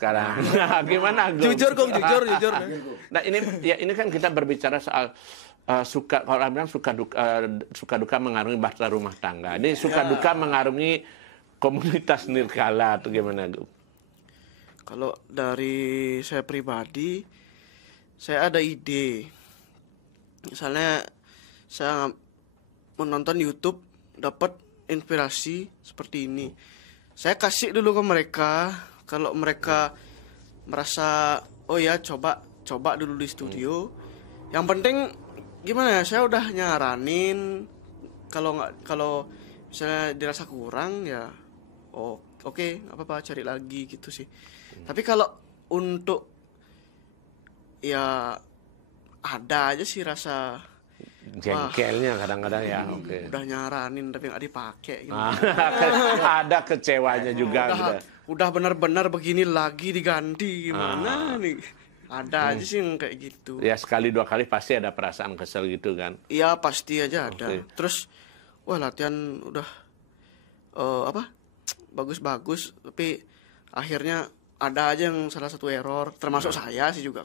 sekarang. Nah, gimana Gung? Jujur Gung, jujur. Nah ini kan kita berbicara soal suka, kalau orang bilang suka duka mengarungi bahtera rumah tangga. Ini suka duka mengarungi komunitas nirkala atau gimana Gung? Kalau dari saya pribadi, saya ada ide. Misalnya saya menonton YouTube, dapat inspirasi seperti ini. Saya kasih dulu ke mereka. Kalau mereka merasa, oh ya coba dulu di studio. Yang penting gimana ya? Saya udah nyaranin. Kalau misalnya dirasa kurang ya, oke, nggak apa-apa, cari lagi gitu sih. Tapi kalau untuk ya ada aja sih rasa Jengkelnya kadang-kadang ya. Oke. udah nyaranin tapi nggak dipakai gitu. Ada kecewanya juga. Udah benar-benar begini lagi diganti gimana nih? Ada aja sih yang kayak gitu. Ya sekali dua kali pasti ada perasaan kesel gitu kan. Iya pasti aja ada. Oke. Terus wah latihan udah bagus-bagus tapi akhirnya ada aja yang salah satu error, termasuk saya sih juga.